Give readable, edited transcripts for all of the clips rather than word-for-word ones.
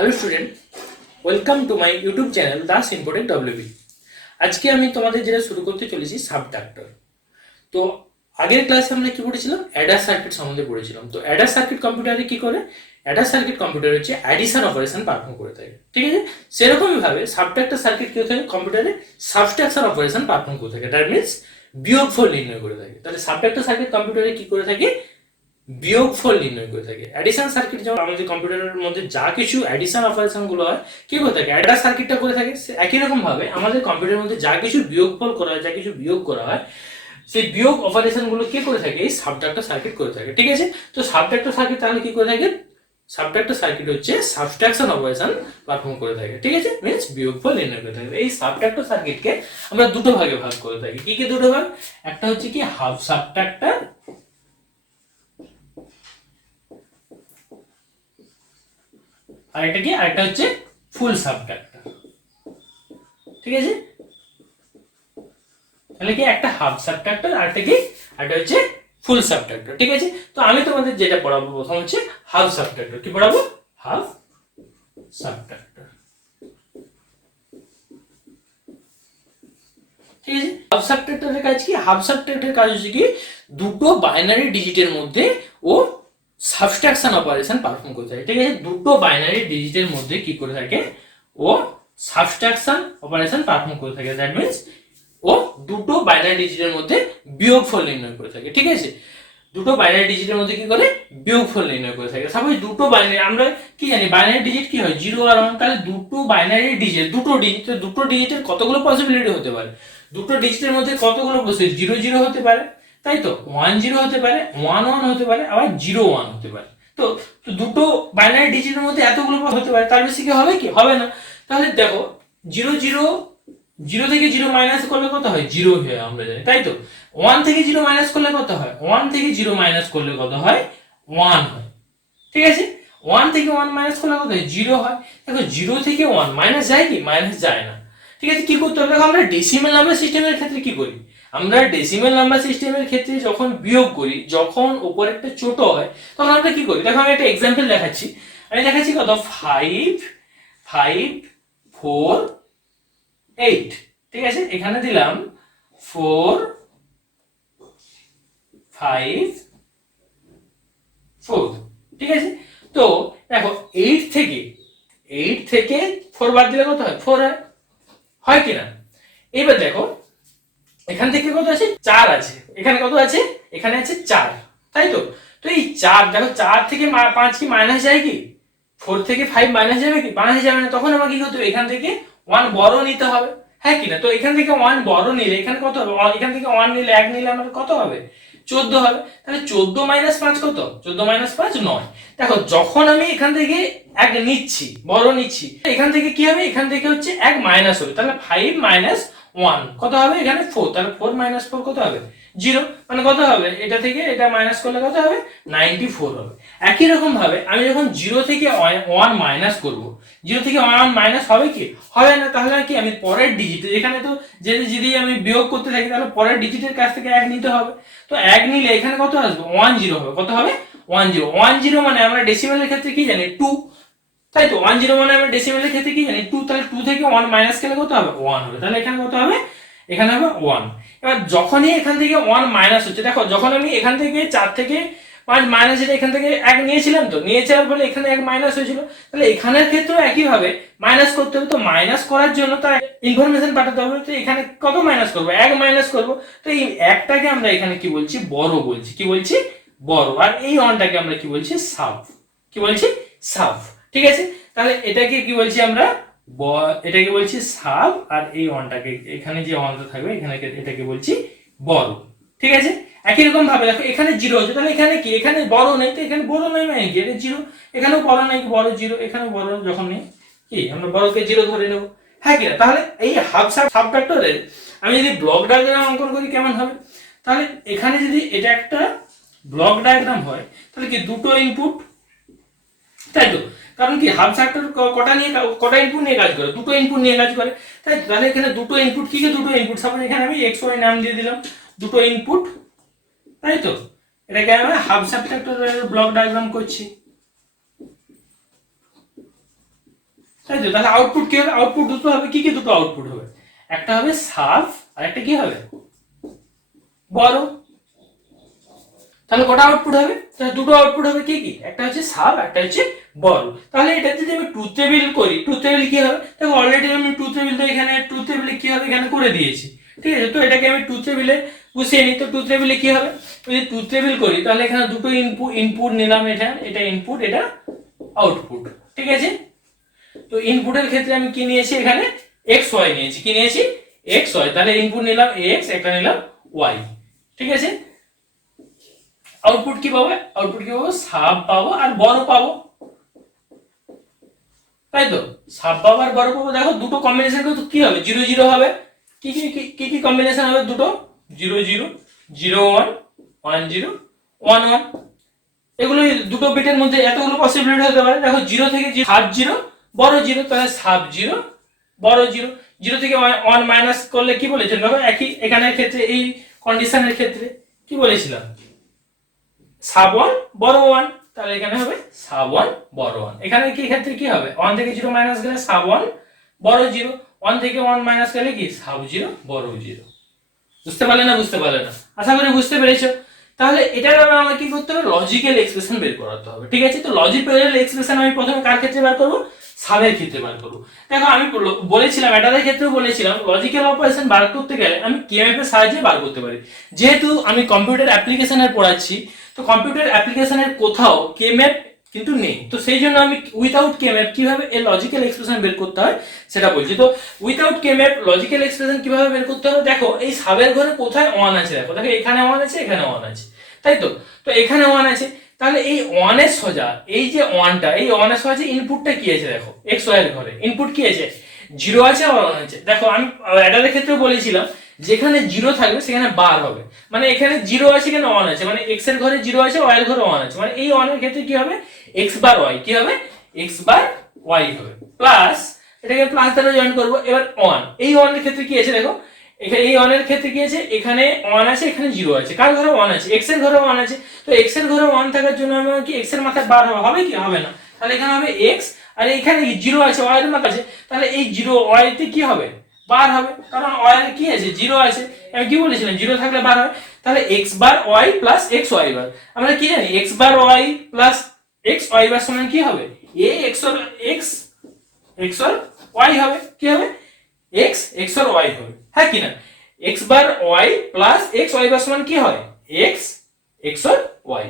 Hello student, welcome to my YouTube channel Das Infotech WB. আজকে আমি তোমাদের যেটা শুরু করতে চলেছি সাবট্রাক্টর। তো আগের ক্লাসে আমরা কি পড়েছিলাম, অ্যাডার সার্কিট সম্বন্ধে পড়েছিলাম। তো অ্যাডার সার্কিট কম্পিউটারে কি করে, অ্যাডার সার্কিট কম্পিউটার হচ্ছে অ্যাডিশন অপারেশন পারফর্ম করে থাকে, ঠিক আছে। সেরকমই ভাবে সাবট্রাক্টর সার্কিট কি হয়ে থাকে, কম্পিউটারে সাবট্রাকশন অপারেশন পারফর্ম করে থাকে, দ্যাট মিনস বিয়োগফল নির্ণয় করে থাকে। তাহলে সাবট্রাক্টর সার্কিট কম্পিউটারে কি করে থাকে, বিয়োগফল নির্ণয় করে থাকে। অ্যাডিশন সার্কিট যেমন আমাদের কম্পিউটারের মধ্যে যা কিছু অ্যাডিশন অপারেশন গুলো হয় কি করে থাকে, অ্যাডার সার্কিটটা করে থাকে। একই রকম ভাবে আমাদের কম্পিউটারের মধ্যে যা কিছু বিয়োগফল করা হয়, যা কিছু বিয়োগ করা হয়, সেই বিয়োগ অপারেশন গুলো কে করে থাকে, এই সাবট্রাক্টর সার্কিট করে থাকে, ঠিক আছে। তো সাবট্রাক্টর সার্কিট তাহলে কি করে থাকে, সাবট্রাক্টর সার্কিট হচ্ছে সাবট্রাকশন অপারেশন পারফর্ম করে থাকে, ঠিক আছে, মিন্স বিয়োগফল নির্ণয় করে থাকে। এই সাবট্রাক্টর সার্কিটকে আমরা দুটো ভাগে ভাগ করে থাকি। কি কি দুটো ভাগ, একটা হচ্ছে কি হাফ সাবট্রাক্টর, আর এটা কি, আরেকটা হচ্ছে ফুল সাবট্রাক্টর, ঠিক আছে। তাহলে কি একটা হাফ সাবট্রাক্টর আর একটা কি, আরেকটা হচ্ছে ফুল সাবট্রাক্টর, ঠিক আছে। তো আমি তোমাদের যেটা পড়াবো প্রথম হচ্ছে হাফ সাবট্রাক্টর। কি পড়াবো, হাফ সাবট্রাক্টর, ঠিক আছে। হাফ সাবট্রাক্টরের কাজ কি, হাফ সাবট্রাক্টরের কাজ হচ্ছে কি দুটো বাইনারি ডিজিটের মধ্যে ও সাবট্রাকশন অপারেশন পারফর্ম করতে থাকে, ঠিক আছে। দুটো বাইনারি ডিজিটের মধ্যে কি করে থাকে, ও সাবট্রাকশন অপারেশন পারফর্ম করে থাকে, দ্যাট মিন্স ও দুটো বাইনারি ডিজিটের মধ্যে বিয়োগফল নির্ণয় করে থাকে, ঠিক আছে। দুটো বাইনারি ডিজিটের মধ্যে কি করে, বিয়োগফল নির্ণয় করে থাকে। সাপোজ দুটো বাইনারি, আমরা কি জানি বাইনারি ডিজিট কি হয়, 0 আর 1। তাহলে দুটো বাইনারি ডিজিট, দুটো ডিজিটের কতগুলো পসিবিলিটি হতে পারে, দুটো ডিজিটের মধ্যে কতগুলো পসিবিলিটি, 0 0 হতে পারে, তাই তো 1 0 হতে পারে, 1 1 হতে পারে, আবার 0 1 হতে পারে। তো দুটো বাইনারি ডিজিটের মধ্যে এতগুলো হতে পারে, তার বেশি কি হবে, কি হবে না। তাহলে দেখো 0 0, 0 থেকে 0 মাইনাস করলে কত হয়, 0 হয় আমরা জানি, তাই তো। 1 থেকে 0 মাইনাস করলে কত হয়, 1 থেকে 0 মাইনাস করলে কত হয়, 1 হয়, ঠিক আছে। 1 থেকে 1 মাইনাস করলে কত হয়, 0 হয়। দেখো 0 থেকে 1 মাইনাস যায় কি, মাইনাস যায় না, ঠিক আছে। কি করতে হবে, দেখো আমরা ডেসিমেল নাম্বার সিস্টেমের ক্ষেত্রে কি করি, আমরা ডেসিমেল নাম্বার সিস্টেমের ক্ষেত্রে যখন বিয়োগ করি, যখন উপরেরটা ছোট হয় তখন আমরা কি করি, দেখো আমি একটা এক্সাম্পল দেখাচ্ছি। আমি দেখাচ্ছি কত, 5 5 4 8, ঠিক আছে। এখানে দিলাম 4 5 4, ঠিক আছে। তো দেখো 8 থেকে 4 বাদ দিলে কত হয়, 4 হয়, হয় কিনা। এবার দেখো এখান থেকে কত আছে, 4 আছে, এখানে কত আছে, এখানে আছে 4, তাই তো। তো এই 4, দেখো 4 থেকে 5 কি মাইনাস যায় কি, 4 থেকে 5 মাইনাস যাবে কি, মাইনাস যাবে না। তখন আমাকে কি করতে হবে, এখান থেকে 1 বড় নিতে হবে, হ্যাঁ কিনা। তো এখান থেকে 1 বড় নিলে এখানে কত হবে, এখান থেকে 1 নিলে 1 নিলে আমাদের কত হবে, 14 হবে। তাহলে 14 মাইনাস 5 কত, 14 মাইনাস 5 9। দেখো যখন আমি এখান থেকে 1 নিচ্ছি, বড় নিচ্ছি, এখান থেকে কি হবে, এখান থেকে হচ্ছে 1 মাইনাস হবে। তাহলে 5 মাইনাস 1 কত হবে, এখানে 4। তাহলে 4 মাইনাস 4 কত হবে, 0। মানে কত হবে, এটা থেকে এটা মাইনাস করলে কত হবে, 94 হবে। একই রকম ভাবে আমি যখন 0 থেকে 1 মাইনাস করব, 0 থেকে 1 মাইনাস হবে কি, হবে না। তাহলে কি আমি পরের ডিজিট, এখানে তো যদি আমি বিয়োগ করতে থাকি তাহলে পরের ডিজিটের কাছ থেকে 1 নিতে হবে। তো 1 নিলে এখানে কত আসবে, 1 0 হবে। কত হবে, 1 0। 1 0 মানে আমরা ডেসিমেলের ক্ষেত্রে কি জানি, 2, তাই তো। 1 0 মানে আমরা ডেসিমেলের ক্ষেত্রে কি জানি, 2। তাহলে 2 থেকে 1 মাইনাস করলে কত হবে, 1 হবে। তাহলে এখানে কত হবে, এখানে হবে 1। এবার যখনই এখান থেকে 1 মাইনাস হচ্ছে, দেখো যখন আমি এখান থেকে 4 থেকে 5 মাইনাস, এটা এখান থেকে 1 নিয়েছিলাম, তো নিয়ে যাওয়ার ফলে এখানে 1 মাইনাস হয়েছিল। তাহলে এখানের ক্ষেত্রেও একই ভাবে মাইনাস করতে হবে। তো মাইনাস করার জন্য তার ইনফরমেশন পাঠাতে হবে। তো এখানে কত মাইনাস করব, 1 মাইনাস করব। তো এই 1টাকে আমরা এখানে কি বলছি, বড় বলছি। কি বলছি, বড়। আর এই 1টাকে আমরা কি বলছি, সাব। কি বলছি, সাব, ঠিক আছে। তাহলে এটাকে কি বলছি আমরা, এটাকে বলছি সাব। আর এই 1টাকে, এখানে যে 1টা থাকবে এখানে, এটাকে বলছি বড়, ঠিক আছে। একই রকম ভাবে দেখো এখানে 0 হচ্ছে, তাহলে এখানে কি, এখানে বড় নেই, তো এখানে বড় নেই মানে কি, এটা 0। এখানেও বড় নেই, বড় 0। এখানে বড় যখন নেই কি, আমরা বড়কে 0 ধরে নেব, হ্যাঁ কিনা। তাহলে এই হাফ সাবট্রাক্টরের আমি যদি ব্লক ডায়াগ্রাম অঙ্কন করি কেমন হবে, তাহলে এখানে যদি এটা একটা ব্লক ডায়াগ্রাম হয়, তাহলে কি দুটো ইনপুট, তাই তো। কারণ কি হাফ সাবট্রাক্টর কটা ইনপুট নিয়ে কাজ করে, দুটো ইনপুট নিয়ে কাজ করে, তাই। তাহলে এখানে দুটো ইনপুট, কি দুটো ইনপুট, সাপোজ এখানে আমি এক্স ওয়াই নাম দিয়ে দিলাম, দুটো ইনপুট, তাই তো। এটাকে আমরা হাফ সাবট্রাক্টরের ব্লক ডায়াগ্রাম করছি। তাই তো? তাহলে আউটপুট কি হবে? আউটপুট দুটো হবে, কি কি দুটো আউটপুট হবে? একটা হবে সাব আর একটা কি হবে? বড়। তাহলে কটা আউটপুট হবে? তাহলে দুটো আউটপুট হবে, কি কি? একটা হচ্ছে সাব, একটা হচ্ছে বড়। তাহলে এটা যদি আমি ট্রুথ টেবিল করি, ট্রুথ টেবিল কি হবে? দেখো অলরেডি আমি ট্রুথ টেবিল তো এখানে ট্রুথ টেবিলে কি হবে এখানে করে দিয়েছি, ঠিক আছে? তো এটাকে আমি ট্রুথ টেবিলে বসিয়ে নিই। তো ট্রুথ টেবিলে কি হবে? যদি ট্রুথ টেবিল করি তাহলে এখানে দুটো ইনপুট নিলাম, এটা ইনপুট, এটা আউটপুট, ঠিক আছে? তো ইনপুটের ক্ষেত্রে আমি কি নিয়েছি এখানে? এক্স ওয়াই নিয়েছি। কি নিয়েছি? X Y. তাহলে ইনপুট নিলাম এক্স, একটা নিলাম ওয়াই, ঠিক আছে? আউটপুট কি পাবো? আউটপুট কি পাবো? সাব পাবো আর বড় পাবো, তাই তো? সাব পাবো আর বড় পাবো। দেখো দুটো কম্বিনেশন কিন্তু কি হবে? 0 0 হবে। কি কি কি কি কম্বিনেশন হবে? দুটো 0 0, 0 1, 1 0, 1 1। এগুলো দুটো বিটের মধ্যে এতগুলো পসিবিলিটি হতে পারে। দেখো 0 থেকে সাব 0, বড় 0, তাহলে সাব 0, বড় 0। 0 থেকে 1 মাইনাস করলে কি বলেছিলাম? দেখো একই এখানের ক্ষেত্রে, এই কন্ডিশনের ক্ষেত্রে কি বলেছিলাম? সাব 1, বড় 1। তাহলে এখানে হবে সাব 1, বড় 1। এখানে কি ক্ষেত্রে কি হবে? 1 থেকে 0 মাইনাস গেলে সাব 1, বড় 0। 1 থেকে 1 মাইনাস গেলে কি? সাব 0, বড় 0। বুঝতে পারলে না? বুঝতে পারলে না? আশা করি বুঝতে পেরেছো। তাহলে এটার আমাকে কি করতে হবে? লজিক্যাল এক্সপ্রেশন বের করতে হবে, ঠিক আছে? তো লজিক্যাল এক্সপ্রেশন আমি প্রথমে কার ক্ষেত্রে বার করব? সাবের ক্ষেত্রে বার করব। দেখো আমি বলেছিলাম, এটাদের ক্ষেত্রেও বলেছিলাম, লজিক্যাল অপারেশন বার করতে গেলে আমি কেএমএফ এর সাহায্যে বার করতে পারি। যেহেতু আমি কম্পিউটার অ্যাপ্লিকেশনের পড়াচ্ছি, তো কম্পিউটার অ্যাপ্লিকেশনের কোথাও কেএমএফ কিন্তু নেই। তো সেই জন্য আমি উইথাউট কেএমএফ কিভাবে এর লজিক্যাল এক্সপ্রেশন বের করতে হয় সেটা বলছি। তো উইথাউট কেএমএফ লজিক্যাল এক্সপ্রেশন কিভাবে বের করতে হবে? দেখো এই সাবের ঘরে কোথায় 1 আছে? দেখো দেখো এখানে 1 আছে, এখানে 1 আছে, তাই তো? তো এখানে 1 আছে, তাহলে এই 1 এর সোজা, এই যে 1টা, এই 1 এর সোজা ইনপুটটা কি আছে? দেখো এক্স ওয়াই এর ঘরে ইনপুট কি আছে? 0 আছে আর 1 আছে। দেখো আমি অ্যাডারের ক্ষেত্রে বলেছিলাম, যেখানে 0 থাকবে সেখানে বার হবে। মানে এখানে 0 আছে, এখানে 1 আছে, মানে এক্স এর ঘরে 0 আছে, ওয়াই এর ঘরে 1 আছে। মানে এই 1 এর ক্ষেত্রে কি হবে? X bar Y. কি হবে? এক্স বার ওয়াই হবে। প্লাস এটাকে প্লাস দ্বারা জয়েন করব। এবার 1, এই 1 এর ক্ষেত্রে কি আছে? দেখো এখানে এই 1 এর ক্ষেত্রে কি আছে? এখানে 1 আছে, এখানে 0 আছে। কার ঘরে 1 আছে? এক্স এর ঘরে 1 আছে। তো এক্স এর ঘরে 1 থাকার জন্য আমি কি এক্স এর মাথায় বার হবে? হবে কি? হবে না। তাহলে এখানে হবে এক্স, আর এখানে 0 আছে, ওয়াই এর মাথায় আছে। তাহলে এই 0 ওয়াই তে কি হবে? বার হবে, কারণ ওয়াই এর কি আছে? 0 আছে। আমি কি বলেছিলাম? 0 থাকলে বার হয়। তাহলে X bar Y plus X Y bar. আমরা কি জানি? X bar Y plus X Y bar সমান কি হবে? এ X or X, X or Y হবে। কি হবে? এক্স এক্স অর ওয়াই হবে, হ্যাঁ কি না? X bar Y plus X Y bar সমান কি হয়? এক্স এক্স অর ওয়াই,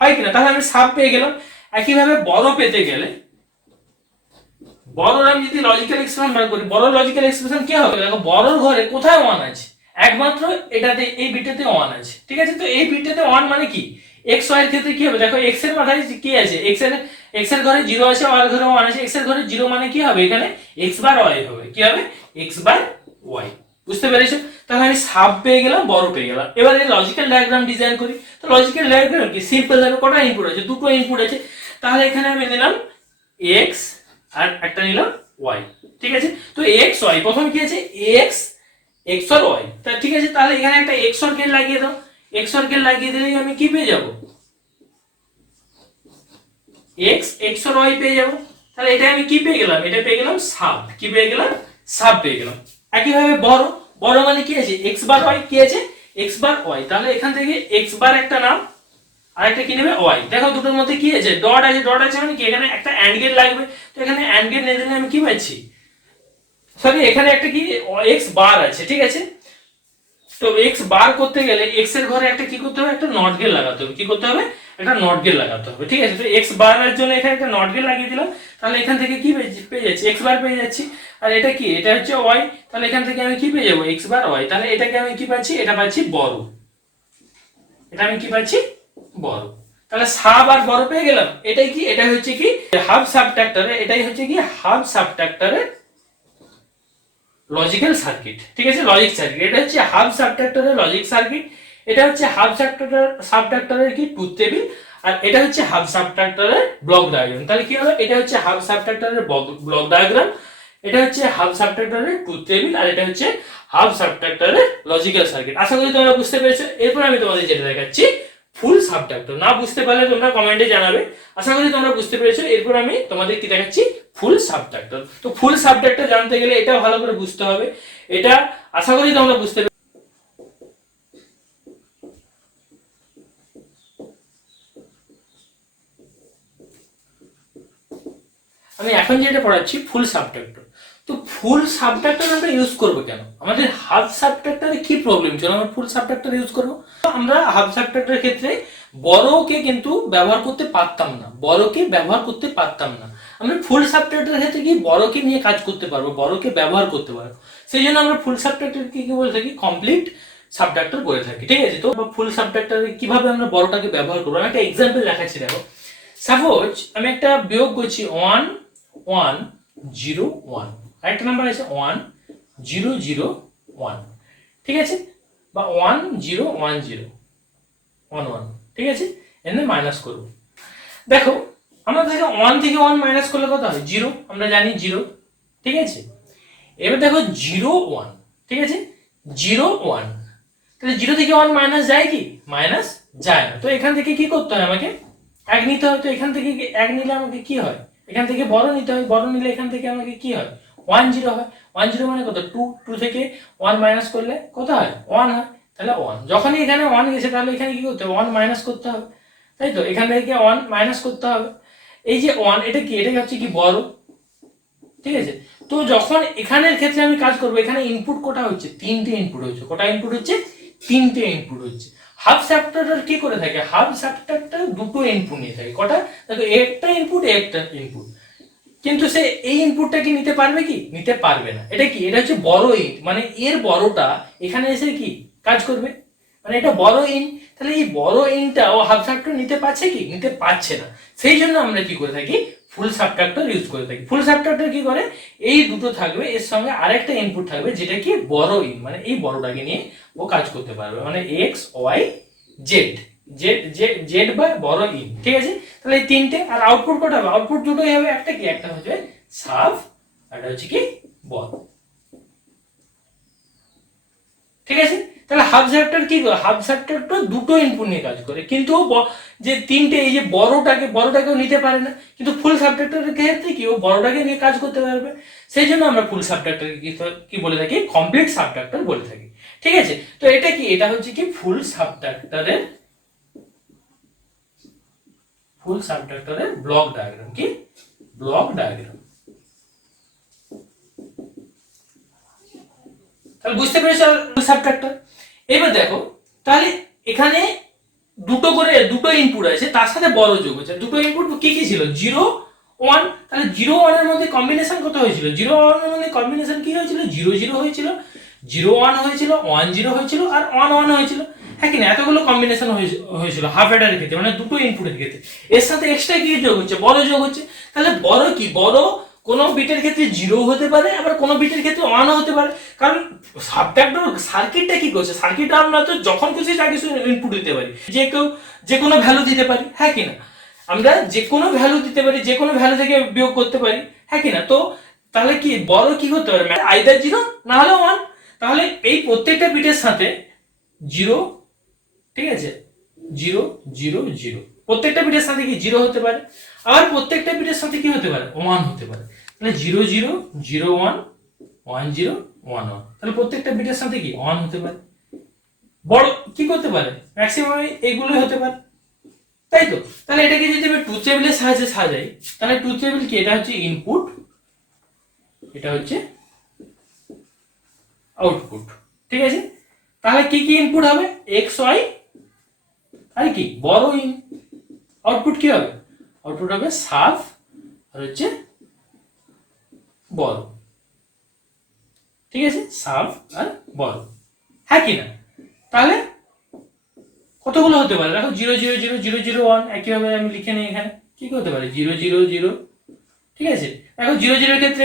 হয় কিনা? তাহলে আমি সাব পেয়ে গেলাম। একইভাবে বড় পেতে গেলে, বড়র আমি যদি লজিক্যাল এক্সপ্রেশন বার করি, বড় লজিক্যাল এক্সপ্রেশন কি হবে? দেখো বড়র ঘরে কোথায় 1 আছে? একমাত্র এটাতে, এই বিটেতে 1 আছে, ঠিক আছে? তো এই বিটেতে 1 মানে কি? এক্স ওয়াই এর ক্ষেত্রে কি হবে? দেখো এক্স এর মাথায় কি আছে? এক্স এর ঘরে 0 আছে, ওয়াই এর ঘরে 1 আছে। এক্স এর ঘরে 0 মানে কি হবে? এখানে এক্স বার ওয়াই হবে। কি হবে? X bar Y. বুঝতে পেরেছো? তাহলে আমি সাব পেয়ে গেলাম, বড় পেয়ে গেলাম। এবার এই লজিক্যাল ডায়াগ্রাম ডিজাইন করি। তো লজিক্যাল ডায়াগ্রাম কি? সিম্পল। দেখো কটা ইনপুট আছে? দুটো ইনপুট আছে। তাহলে এখানে আমি নিলাম এক্স আর একটা নিলাম ওয়াই, ঠিক আছে? তো এক্স ওয়াই, প্রথম কি আছে? X X or Y. তা ঠিক আছে, তাহলে এখানে একটা এক্স অর গেট লাগিয়ে দাও। এক্স অর গেট লাগিয়ে দিলেই আমি কি পেয়ে যাব? এক্স এক্স অর ওয়াই পেয়ে যাব। তাহলে এটা আমি কি পেয়ে গেলাম? এটা পেয়ে গেলাম সাব। কি পেয়ে গেলাম? সাব পেয়ে গেলাম। একইভাবে বড়, বড় মানে কি আছে? X bar Y. কি আছে? X bar Y. তাহলে এখান থেকে এক্স বার একটা নাম, আর একটা কি নেবে? ওয়াই। দেখো দুটোর মধ্যে কি আছে? ডট আছে। ডট আছে মানে কি? এখানে একটা অ্যান্ড গেট লাগবে। তো এখানে অ্যান্ড গেট নিয়ে দিলে আমি কি পাচ্ছি? সরি, এখানে একটা কি এক্স বার আছে, ঠিক আছে? তো এক্স বার করতে গেলে এক্স এর ঘরে একটা কি করতে হবে? একটা নট গেট লাগাতে হবে। কি করতে হবে? একটা নট গেট লাগাতে হবে, ঠিক আছে? তো এক্স বারের জন্য এখানে একটা নট গেট লাগিয়ে দিলাম। তাহলে এখান থেকে কি পেয়ে যাচ্ছি? এক্স বার পেয়ে যাচ্ছি। আর এটা কি? এটা হচ্ছে ওয়াই। তাহলে এখান থেকে আমি কি পেয়ে যাবো? X bar Y. তাহলে এটাকে আমি কি পাচ্ছি? এটা পাচ্ছি বড়। এটা আমি কি পাচ্ছি? বড়। তাহলে সাব আর বড় পেয়ে গেলাম। এটাই কি? এটা হচ্ছে কি হাফ সাবট্রাক্টরে, এটাই হচ্ছে কি হাফ সাবট্রাক্টরের লজিক্যাল সার্কিট, ঠিক আছে? Logic circuit. এটা হচ্ছে হাফ সাবট্রাক্টরের লজিক সার্কিট। এটা হচ্ছে হাফ সাবট্রাক্টরের কি ট্রুথ টেবিল। আর এটা হচ্ছে হাফ সাবট্রাক্টরের ব্লক ডায়াগ্রাম। তাহলে কি হবে? এটা হচ্ছে হাফ সাবট্রাক্টরের ব্লক ডায়াগ্রাম, এটা হচ্ছে হাফ সাবট্রাক্টরের ট্রুথ টেবিল, আর এটা হচ্ছে হাফ সাবট্রাক্টরের লজিক্যাল সার্কিট। আশা করি তোমরা বুঝতে পেরেছো। এরপর আমি তোমাদের যেটা দেখাচ্ছি ফুল সাবট্রাক্টর। না বুঝতে পারলে তোমরা কমেন্টে জানাবে, আশা করি তোমরা বুঝতে পেরেছো। এরপর আমি তোমাদের কি দেখাচ্ছি, ফুল সাবট্রাক্টর। তো ফুল সাবট্রাক্টর জানতে গেলে এটা ভালো করে বুঝতে হবে, এটা আশা করি তোমরা বুঝতে পেরেছো। আমি এখন যেটা পড়াচ্ছি ফুল সাবট্রাক্টর। তো ফুল সাবট্রাক্টর আমরা ইউজ করবো কেন? আমাদের হাফ সাবট্রাক্টরে কি প্রবলেম ছিল, আমরা ফুল সাবট্রাক্টর ইউজ করবো। আমরা হাফ সাবট্রাক্টরের ক্ষেত্রে বড়কে কিন্তু ব্যবহার করতে পারতাম না, বড়কে ব্যবহার করতে পারতাম না। আমরা ফুল সাবট্রাক্টরের ক্ষেত্রে কি বড়কে নিয়ে কাজ করতে পারবো, বড়কে ব্যবহার করতে পারবো। সেই জন্য আমরা ফুল সাবট্রাক্টরকে কি বলে থাকি, কমপ্লিট সাবট্রাক্টর বলে থাকি। ঠিক আছে, তো ফুল সাবট্রাক্টরে কিভাবে আমরা বড়টাকে ব্যবহার করবো, আমি একটা এক্সাম্পল দেখাচ্ছি। দেখো, সাপোজ আমি একটা বিয়োগ করছি 1 1 0 1, আরেকটা নাম্বার আছে 1 0 0 1, ঠিক আছে, বা 1 0 1 0 1 1, ঠিক আছে, এনে মাইনাস করব। দেখো আমরা থেকে 1 থেকে 1 মাইনাস করলে কত হয়, 0, আমরা জানি 0, ঠিক আছে। এবার দেখো 0 1, ঠিক আছে, 0 1, তাহলে 0 থেকে 1 মাইনাস যায় কি, মাইনাস যায় না। তো এখান থেকে কি করতে হয়, আমাকে 1 নিতে হয়। তো এখান থেকে 1 নিলে আমাকে কি হয়, এখান থেকে বড় নিতে হয়, বড় নিলে এখান থেকে আমাকে কি হয়, 1 0 হয়। 1 0 মানে কত, 2, 2 থেকে 1 মাইনাস করলে কত হয়, 1 হয়। তাহলে 1, যখনই এখানে 1 গেছে তাহলে এখানে কি করতে হবে, 1 মাইনাস করতে হবে, তাই তো, এখান থেকে 1 মাইনাস করতে হবে। এই যে 1, এটা কি, এটা হচ্ছে কি বড়, ঠিক আছে। তো যখন এখানের ক্ষেত্রে আমি কাজ করবো, এখানে ইনপুট কটা হচ্ছে, 3টে ইনপুট হচ্ছে। কটা ইনপুট হচ্ছে, 3টে ইনপুট হচ্ছে। হাফ সাবট্রাক্টর কি করে থাকে, হাফ সাবট্রাক্টর দুটো ইনপুট নিয়ে থাকে। কটা, দেখো একটা ইনপুট, একটা ইনপুট, কিন্তু সে এই ইনপুটটা কি নিতে পারবে, কি নিতে পারবে না। এটা কি, এটা হচ্ছে বড় ইন, মানে এর বড়টা এখানে এসে কি কাজ করবে, মানে এটা বড় ইন। তাহলে এই বড় ইনটা ও হাফ সাবট্রাক্টর নিতে পারছে কি, নিতে পারছে না। সেই জন্য আমরা কি করে থাকি, ফুল সাবট্রাক্টর ইউজ করে থাকি। ফুল সাবট্রাক্টর কি করে, এই দুটো থাকবে, এর সঙ্গে আরেকটা ইনপুট থাকবে যেটা কি বড় ইন, মানে এই বড়টাকে নিয়ে ও কাজ করতে পারবে, মানে X Y Z, Z Z Z বা বড় ইন, ঠিক আছে। তাহলে এই তিনটে, আর আউটপুট কটা হবে, আউটপুট দুটোই হবে, একটা কি, একটা হচ্ছে সাব, আর একটা হচ্ছে কি বড়, ঠিক আছে। তাহলে হাফ সাবট্রাক্টর কি করে, হাফ সাবট্রাক্টর দুটো ইনপুট নিয়ে কাজ করে, কিন্তু যে তিনটে, এই যে বড়টাকেও নিতে পারে না। কিন্তু ফুল সাবট্রাক্টরের ক্ষেত্রে কি, ও বড়টাকে নিয়ে কাজ করতে পারবে। সেই জন্য আমরা ফুল সাবট্রাক্টরকে কি বলে থাকি, কমপ্লিট সাবট্রাক্টর বলে থাকি, ঠিক আছে। তো এটা কি, এটা হচ্ছে কি ফুল সাবট্রাক্টরের ব্লক ডায়াগ্রাম, কি ব্লক ডায়াগ্রাম। তাহলে বুঝতে পেরেছো সাবট্রাক্টর। এবার দেখো, তাহলে এখানে দুটো ইনপুট আছে, তার সাথে বড় যোগ হচ্ছে। দুটো ইনপুট কি কি ছিল, 0 1, তাহলে 0 1 এর মধ্যে কম্বিনেশন কত হয়েছিল, 0 1 এর মধ্যে কম্বিনেশন কি হয়েছিল, 0 0 হয়েছিল, 0 1 হয়েছিল, 1 0 হয়েছিল, আর 1 1 হয়েছিল। হ্যাঁ কি না, এতগুলো কম্বিনেশন হয়েছিল হাফ অ্যাডারের ক্ষেত্রে, মানে দুটো ইনপুটের ক্ষেত্রে। এর সাথে এক্সট্রা কি যোগ হচ্ছে, বড় যোগ হচ্ছে। তাহলে বড় কি, বড় কোনো বিটের ক্ষেত্রে 0 হতে পারে, আবার কোনো বিটের ক্ষেত্রে 1 হতে পারে। কারণ সাবট্রাক্টর সার্কিটটা কি করছে, সার্কিটটা আমরা তো যখন খুশি যা কিছু ইনপুট দিতে পারি, যে কোনো ভ্যালু দিতে পারি, হ্যাঁ কি না, আমরা যে কোনো ভ্যালু দিতে পারি, যে কোনো ভ্যালু থেকে বিয়োগ করতে পারি, হ্যাঁ কি না। তো তাহলে কি বড় কি করতে পারে, আইদার 0 না হলে 1। তাহলে এই প্রত্যেকটা বিটের সাথে 0, ঠিক আছে, 0 0 0, প্রত্যেকটা বিটের সাথে কি 0 হতে পারে, আবার প্রত্যেকটা বিটের সাথে কি হতে পারে, 1 হতে পারে। তাহলে 0 0 0 1 1 0 1 1, তাহলে প্রত্যেকটা বিটের সাথে কি 1 হতে পারে। বড় কি করতে পারে, ম্যাক্সিমাম এইগুলোই হতে পারে, তাই তো। তাহলে এটাকে যদি আমি ট্রুথ টেবিলের সাহায্যে সাজাই, তাহলে ট্রুথ টেবিল কি, এটা হচ্ছে ইনপুট, এটা হচ্ছে আউটপুট, ঠিক আছে। তাহলে কি কি ইনপুট হবে, এক্স ওয়াই আর কি বড় ইন। আউটপুট কি হবে, আউটপুট হবে সাব আর হচ্ছে বড়, ঠিক আছে, সাব আর বড়, হ্যাঁ কি না। তাহলে কতগুলো হতে পারে, দেখো 0 0 0 0 0 1, একইভাবে আমি লিখে নিই, এখানে কি করতে পারে 0 0 0, ঠিক আছে। দেখো 0 0 এর ক্ষেত্রে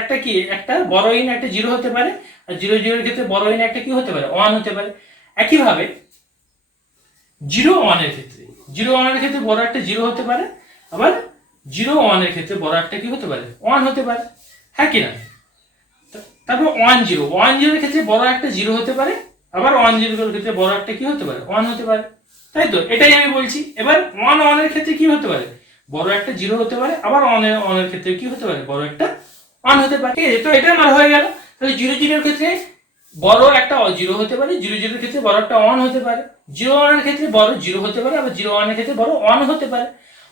একটা কি, একটা বড় ইন একটা 0 হতে পারে, আর 0 0 এর ক্ষেত্রে বড় ইন একটা কি হতে পারে, 1 হতে পারে। একইভাবে 0 1 এর ক্ষেত্রে, 0 1 এর ক্ষেত্রে বড় একটা 0 হতে পারে, আবার 0 1 এর ক্ষেত্রে বড় একটা কি হতে পারে, 1 হতে পারে, হ্যাঁ কি না। তারপর 1 0 1 0 এর ক্ষেত্রে বড় একটা 0 হতে পারে, আবার 1 0 এর ক্ষেত্রে বড় একটা কি হতে পারে, 1 হতে পারে, তাই তো, এটাই আমি বলছি। এবার 1 1 এর ক্ষেত্রে কি হতে পারে, বড় একটা 0 হতে পারে, আবার 1 এর ক্ষেত্রে কি হতে পারে, বড় একটা 1 হতে পারে। ঠিক আছে, তো এটা আমার হয়ে গেল। তাহলে 0 0 এর ক্ষেত্রে বড় একটা 0 হতে পারে, 0 0 এর ক্ষেত্রে বড় একটা 1 হতে পারে, 0 1 এর ক্ষেত্রে বড় 0 হতে পারে, আবার 0 1 এর ক্ষেত্রে বড় 1 হতে পারে,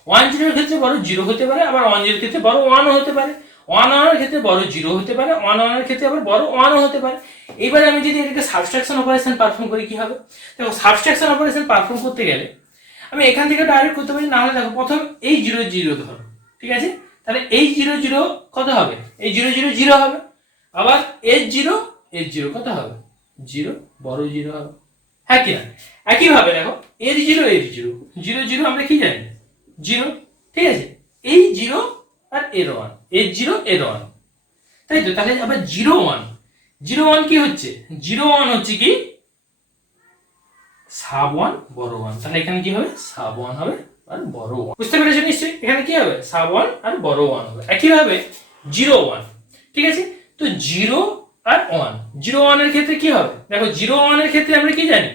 1 0 এর ক্ষেত্রে বড় 0 হতে পারে, আবার 1 0 এর ক্ষেত্রে বড় 1 হতে পারে, 1 1 এর ক্ষেত্রে বড় 0 হতে পারে, 1 1 এর ক্ষেত্রে আবার বড় 1 হতে পারে। এবারে আমি যদি এটাকে সাবট্রাকশন অপারেশন পারফর্ম করি কি হবে, দেখো সাবট্রাকশন অপারেশন পারফর্ম করতে গেলে আমি এখান থেকে ডাইরেক্ট করতে পারি, না হলে দেখো প্রথম এই 0 0 ধরো, ঠিক আছে, তাহলে এই 0 0 কত হবে, এই 0 0 0 হবে, আবার এর 0 কত হবে, 0 বড় 0 হবে, হ্যাঁ কি না। একই ভাবে দেখো এর 0 0 0 আমরা কি জানি 0, ঠিক আছে, এই 0 আর এর 1, এর 0 এর 1, তাই তো। তাহলে আবার 0 1 0 1 কি হচ্ছে, 0 1 হচ্ছে কি সাব 1 বড় 1, তাহলে এখানে কি হবে সাব 1 হবে আর বড় 1, বুঝতে পেরেছো নিশ্চয়ই। এখানে কি হবে সাব 1 আর বড় 1 হবে। একই ভাবে 0 1, ঠিক আছে, তো 0 আর 1, 0 1 এর ক্ষেত্রে কি হবে, দেখো 0 1 এর ক্ষেত্রে আমরা কি জানি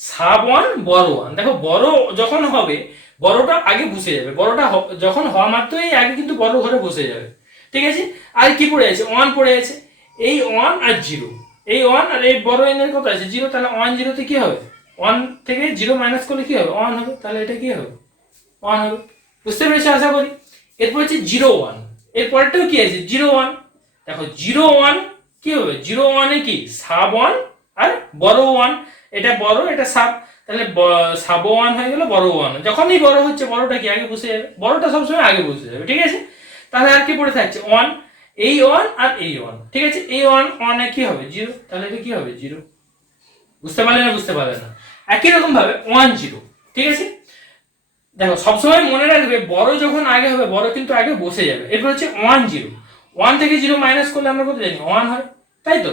সাব 1 বড় 1, দেখো বড় যখন হবে বড়টা আগে বসে যাবে, বড়টা যখন হওয়া মাত্রই আগে কিন্তু বড় ঘরে বসে যাবে, ঠিক আছে। আর কি পড়ে আছে 1 পড়ে আছে, এই 1 আর 0, এই 1 আর এই বড় n এর কত আছে 0, তাহলে 1 0 তে কি হবে 1 থেকে 0 মাইনাস করলে কি হবে 1 হবে, তাহলে এটা কি হবে 1 হবে, বুঝতে পেরেছো আশা করি। এরপর হচ্ছে 0 1, এর পরেরটাও কি আছে 0 1, দেখো 0 1 কি হবে 0 1 এ কি সাব 1 আর বড় 1, এটা বড় এটা সাব, তাহলে সাব 1 হয়ে গেল বড় 1, যখনই বড় হচ্ছে বড়টা কি আগে বসে যাবে, বড়টা সবসময় আগে বসে যাবে, ঠিক আছে। তাহলে আর কি পড়ে থাকছে 1, এই 1 আর এই 1, ঠিক আছে, এই 1 1 এ কি হবে 0, তাহলে এটা কি হবে 0, বুঝতে পারলে না, বুঝতে পারলে না। একই রকম ভাবে 1 0, ঠিক আছে, দেখো সবসময় মনে রাখবে বড় যখন আগে হবে বড় কিন্তু আগে বসে যাবে। এরপর হচ্ছে 1 0, 1 থেকে 0 মাইনাস করলে আমরা কত জানি 1 হয়, তাই তো,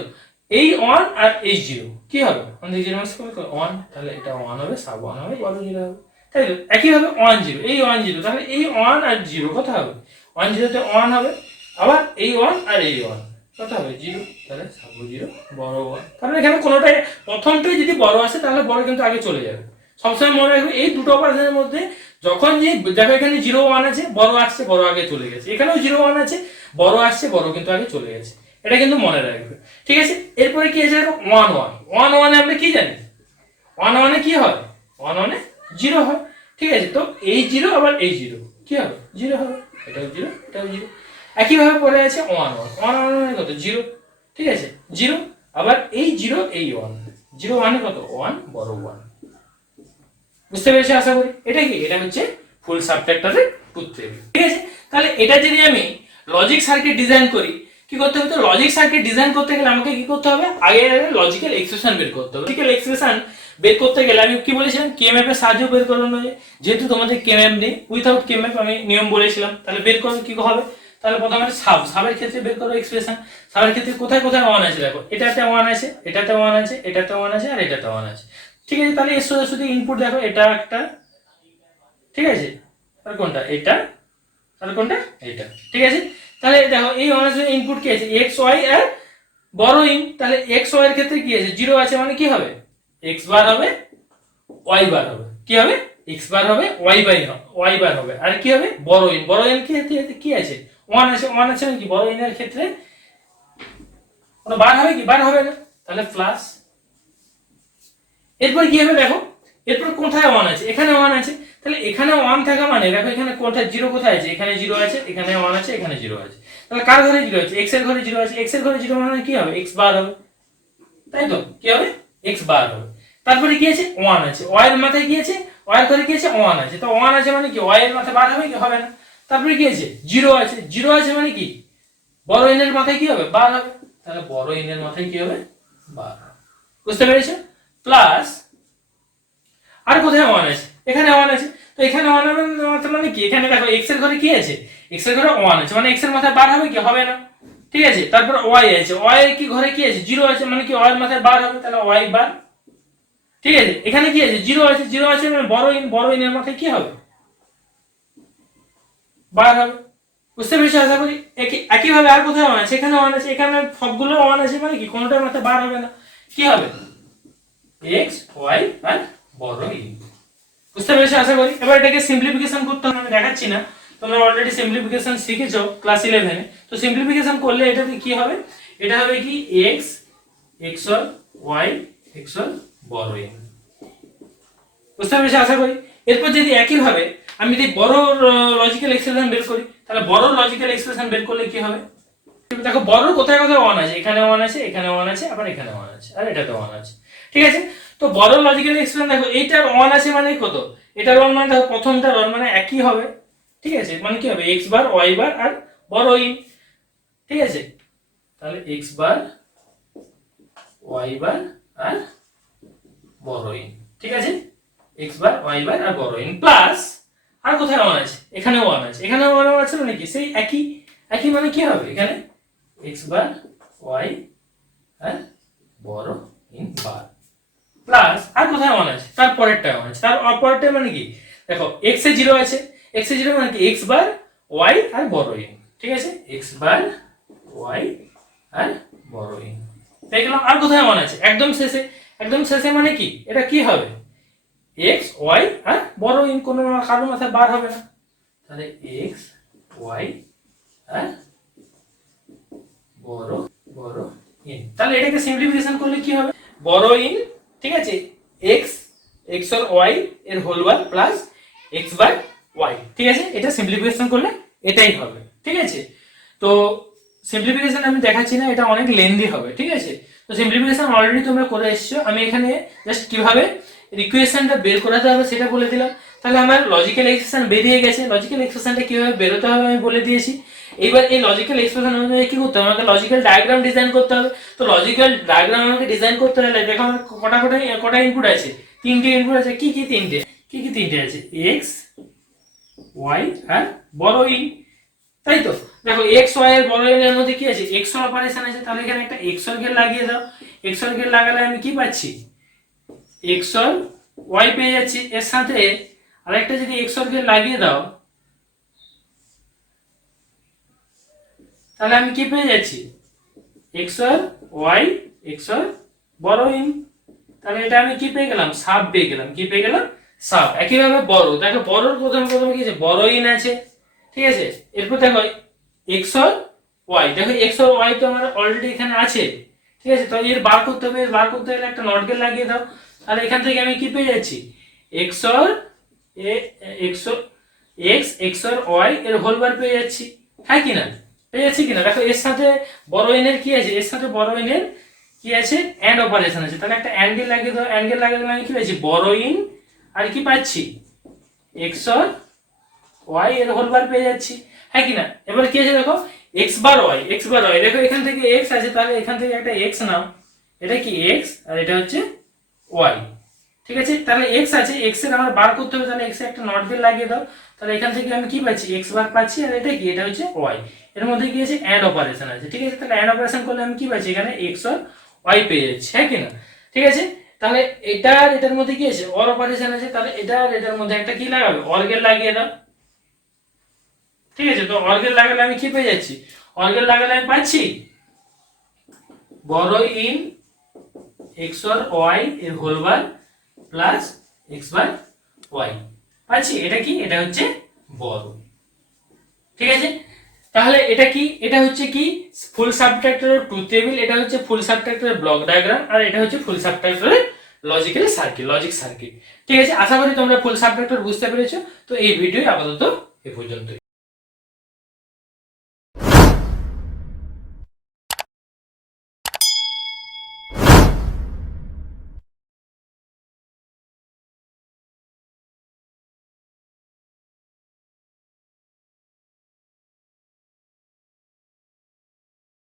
এই 1 আর এই 0 কি হবে 1 থেকে 0 মাইনাস করলে 1, তাহলে এটা 1 হবে সাব 1 হবে বড় 0 হবে, তাই তো। একই ভাবে 1 0, এই 1 0, তাহলে এই 1 আর 0 কত হবে 1 0 তে 1 হবে, আবার এই 1 আর এই 1 কত হবে 0, তাহলে সাব 0 বড় 1, তাহলে এখানে কোনোটাই প্রথমটাই যদি বড় আসে তাহলে বড় কিন্তু আগে চলে যাবে। সবসময় মনে রাখবে এই দুটো অপারেশনের মধ্যে যখন যে দেখো এখানে 0 1 আছে বড় আসছে বড় আগে চলে গেছে, এখানেও 0 1 আছে বড় আসছে বড় কিন্তু আগে চলে গেছে, এটা কিন্তু মনে রাখবে, ঠিক আছে। এরপরে কি আছে দেখো 1 1, 1 1 এ আমরা কি জানি 1 1 এ কি হয় 1 1 এ 0 হয়, ঠিক আছে, তো এই 0 আবার এই 0 কি হবে 0 হবে, এটাও 0 এটাও 0। একই ভাবে পড়ে আছে 1 1, 1 1 মানে কত 0, ঠিক আছে 0, আবার এই 0 এই 1, 0 1 এ কত 1 বড় 1, বুঝতে পেরেছি আশা করি। এটা কি এটা হচ্ছে ফুল সাবট্রাক্টরের সূত্র, ঠিক আছে। তাহলে এটা যদি আমি লজিক সার্কিট ডিজাইন করি কি করতে হবে, তো লজিক সার্কিট ডিজাইন করতে গেলে আমাকে কি করতে হবে, আগে লজিক্যাল এক্সপ্রেশন বের করতে হবে। লজিক্যাল এক্সপ্রেশন বের করতে গেলে আমি কি বলেছিলাম কেএমএফ এর সাহায্য বের করানো যায়, যেহেতু তোমাদের কেএমএফ নেই উইথাউট কেএমএফ আমি নিয়ম বলেছিলাম, তাহলে বের করবে কি হবে, তাহলে প্রথমে সাবের ক্ষেত্রে বের করো এক্সপ্রেশন, সাবের ক্ষেত্রে কোথায় কোথায় 1 আছে দেখো, এটাতে 1 আছে, এটাতে 1 আছে, এটাতে 1 আছে আর এটাতে 1 আছে, ঠিক আছে। তাহলে এর সাথে শুধু ইনপুট দেখো এটা একটা, ঠিক আছে, আর কোনটা এটা, আর কোনটা এটা, ঠিক আছে। তাহলে দেখো এই অনার্সের ইনপুট কি আছে x y আর বড় ইন, তাহলে x y এর ক্ষেত্রে কি আছে 0 আছে মানে কি হবে x বার হবে y বার হবে, কি হবে x বার হবে y বার হবে, আর কি হবে বড় ইন, বড় ইন কি কি আছে 1 আছে, 1 আছে মানে কি বড় ইন এর ক্ষেত্রে কোনো বার হবে কি বার হবে না, তাহলে প্লাস। এরপর কি হবে দেখো, এরপর কোথায় 1 আছে এখানে 1 আছে, তাহলে এখানে 1 থাকা মানে দেখো এখানে কোথায় 0 কোথায় আছে, এখানে 0 আছে, এখানে 1 আছে, এখানে 0 আছে, তাহলে কার ঘরে 0 আছে x এর ঘরে 0 আছে, x এর ঘরে 0 মানে কি হবে x বার হবে, তাই তো কি হবে x বার হবে। তারপরে কি আছে 1 আছে, y এর মাথায় কি আছে y এর ঘরে কি আছে 1 আছে, তো 1 আছে মানে কি y এর মাথায় বার হবে কি হবে না। তারপরে কি আছে 0 আছে, 0 আছে মানে কি বড় n এর মাথায় কি হবে বার হবে, তাহলে বড় n এর মাথায় কি হবে বার, বুঝতে পেরেছো। প্লাস আর কোথায় 1 আছে এখানে 1 আছে, তো এখানে 1 মানে কি এখানে দেখো x এর ঘরে কি আছে x এর ঘরে 1 আছে মানে x এর মাথায় বার হবে কি হবে না, ঠিক আছে। তারপর y আছে, y এর কি ঘরে কি আছে 0 আছে মানে কি y এর মাথায় বার হবে, তাহলে y বার, ঠিক আছে। এখানে কি আছে 0 আছে, 0 আছে মানে বড় ইন এর মাথায় কি হবে বার হবে, বুঝতে পেরেছো আশা করি। একই ভাবে আর কোথায় 1 আছে এখানে 1 আছে, এখানে সবগুলো 1 আছে মানে কি কোনোটার মাথায় বার হবে না, কি হবে x y আর বড় ইন, বুঝতে পেরেছো আশা করি। এবার এটাকে সিম্পলিফিকেশন করতে হবে, আমি দেখাচ্ছি না, তোমরা অলরেডি সিম্পলিফিকেশন শিখেছো ক্লাস 11-এ। তো সিম্পলিফিকেশন করলে এটাতে কি হবে, এটা হবে কি x xor y xor বড় n। বুঝতে পেরেছো আশা করি। এরপর যদি একই ভাবে আমি যদি বড় লজিক্যাল এক্সপ্রেশন বের করি, তাহলে বড় লজিক্যাল এক্সপ্রেশন বের করলে কি হবে, দেখো বড় কোথায় কোথায় 1 আছে, এখানে 1 আছে, এখানে 1 আছে, আবার এখানে 1 আছে, আর এটাতে 1 আছে, ঠিক আছে। তো বড় লজিক্যাল এক্সপ্রেশন দেখো এইটার 1 আছে মানে কত, এটার 1 মানে দেখো প্রথমটার 1 মানে একই হবে, ঠিক আছে, মানে কি হবে x বার y বার আর বড় ইন, ঠিক আছে। তাহলে x বার y বার আর বড় ইন, ঠিক আছে, x বার y বার আর বড় ইন প্লাস আর কোথায় 1 আছে, এখানেও 1 আছে, এখানেও 1 আছে, মানে কি সেই একই একই মানে কি হবে এখানে x বার y আর বড় ইন বার প্লাস আর কোথায় 1 আছে, তার পরেরটা 1 আছে, তার অপরটা মানে কি দেখো x এ 0 আছে, x এ 0 মানে কি x বার y আর বড় ইন, ঠিক আছে, x বার y আর বড় ইন পেয়ে গেলাম। আর কোথায় 1 আছে, একদম শেষে, একদম শেষে মানে কি এটা কি হবে x y আর বড় ইন, কোনো কারোর মাথায় বার হবে না, তাহলে x y আর বড় বড় ইন। তাহলে এটাকে সিম্পলিফিকেশন করলে কি হবে, বড় ইন, ঠিক আছে, x xor y এর whole bar plus x by y, ঠিক আছে, এটা সিম্পলিফিকেশন করলে এটাই হবে, ঠিক আছে। তো সিম্পলিফিকেশন আমি দেখাচ্ছি না, এটা অনেক লেন্দি হবে, ঠিক আছে। তো সিম্পলিফিকেশন অলরেডি তোমরা করে এসেছো, আমি এখানে জাস্ট কিভাবে ইকুয়েশনটা বের করাতে হবে সেটা বলে দিলাম। তাহলে আমার লজিক্যাল এক্সপ্রেশন বেরিয়ে গেছে, লজিক্যাল এক্সপ্রেশনটা কিভাবে বেরোতে হবে আমি বলে দিয়েছি। এইবার এই লজিক্যাল এক্সপ্রেশন অনুযায়ী কি করতে হবে, আমাকে লজিক্যাল ডায়াগ্রাম ডিজাইন করতে হবে। তো লজিক্যাল ডায়াগ্রাম আমাকে ডিজাইন করতে হলে দেখো আমার কটা ইনপুট আছে, তিনটে ইনপুট আছে। কি কি তিনটে আছে, x y আর বড় ইন, তাই তো। দেখো x y এর বড় ইন এর মধ্যে কি আছে, xor অপারেশন আছে, তাহলে এখানে একটা xor গেট লাগিয়ে দাও। xor গেট লাগালে আমি কি পাচ্ছি, xor y পেয়ে যাচ্ছি, এর সাথে আরেকটা যদি xor গেট লাগিয়ে দাও তাহলে আমি কি পেয়ে যাচ্ছি, xor y xor বড় ইন, তাহলে এটা আমি কি পেয়ে গেলাম, সাব পেয়ে গেলাম, কি পেয়ে গেলাম, সাব। একইভাবে বড়, দেখো বড়র প্রথমে কি আছে, বড় ইন আছে, ঠিক আছে। এরপর দেখো xor y, দেখো xor y তো আমার অলরেডি এখানে আছে, ঠিক আছে। তো এর বার করতে হবে, বার করতে গেলে একটা নট গেট লাগিয়ে দাও, তাহলে এখান থেকে আমি কি পেয়ে যাচ্ছি, xor x xor y এর হোল বার পেয়ে যাচ্ছি, হ্যাঁ কি না, পেয়ে যাচ্ছি কিনা। দেখো এর সাথে বড় n এর কি আছে, এর সাথে বড় n এর কি আছে, এন্ড অপারেশন আছে, তাহলে একটা এন্ড গেট লাগিয়ে দাও, এন্ড গেট লাগিয়ে দিলে আমি কি পাচ্ছি, বড় ইন আর কি পাচ্ছি, xor y এর হোল বার পেয়ে যাচ্ছি, হ্যাঁ কি না। এবার কি আছে দেখো x বার y, দেখো এখান থেকে x আছে, তাহলে এখান থেকে একটা x নাও, এটা কি x আর এটা হচ্ছে y, ঠিক আছে। তাহলে x আছে, x এর আমার বার করতে হবে, তাহলে x এর একটা নট গেট লাগিয়ে দাও, তাহলে এখান থেকে আমি কি পাচ্ছি, x বার পাচ্ছি, আর এটা কি, এটা হচ্ছে y, এর মধ্যে কি আছে, এন্ড অপারেশন আছে, ঠিক আছে। তাহলে এন্ড অপারেশন করলে আমি কি পাচ্ছি, এখানে xor y পেয়ে যাচ্ছি, হ্যাঁ কি না, ঠিক আছে। তাহলে এটা আর এটার মধ্যে কি আছে, অর অপারেশন আছে, তাহলে এটা আর এটার মধ্যে একটা কি লাগাবে, অর গেট লাগিয়ে দাও, ঠিক আছে। তো অর গেট লাগালে আমি কি পেয়ে যাচ্ছি, অর গেট লাগালে আমি পাচ্ছি বড় ইন xor y এর হোল বার প্লাস x বার y পাচ্ছি, এটা কি, এটা হচ্ছে বড়, ঠিক আছে। তাহলে এটা কি, এটা হচ্ছে কি ফুল সাবট্রাক্টরের ট্রুথ টেবিল, এটা হচ্ছে ফুল সাবট্রাক্টরের ব্লক ডায়াগ্রাম, আর এটা হচ্ছে ফুল সাবট্রাক্টরের লজিক্যাল সার্কিট, ঠিক আছে। আশা করি তোমরা ফুল সাবট্রাক্টর বুঝতে পেরেছো। তো এই ভিডিও আপাতত এ পর্যন্তই।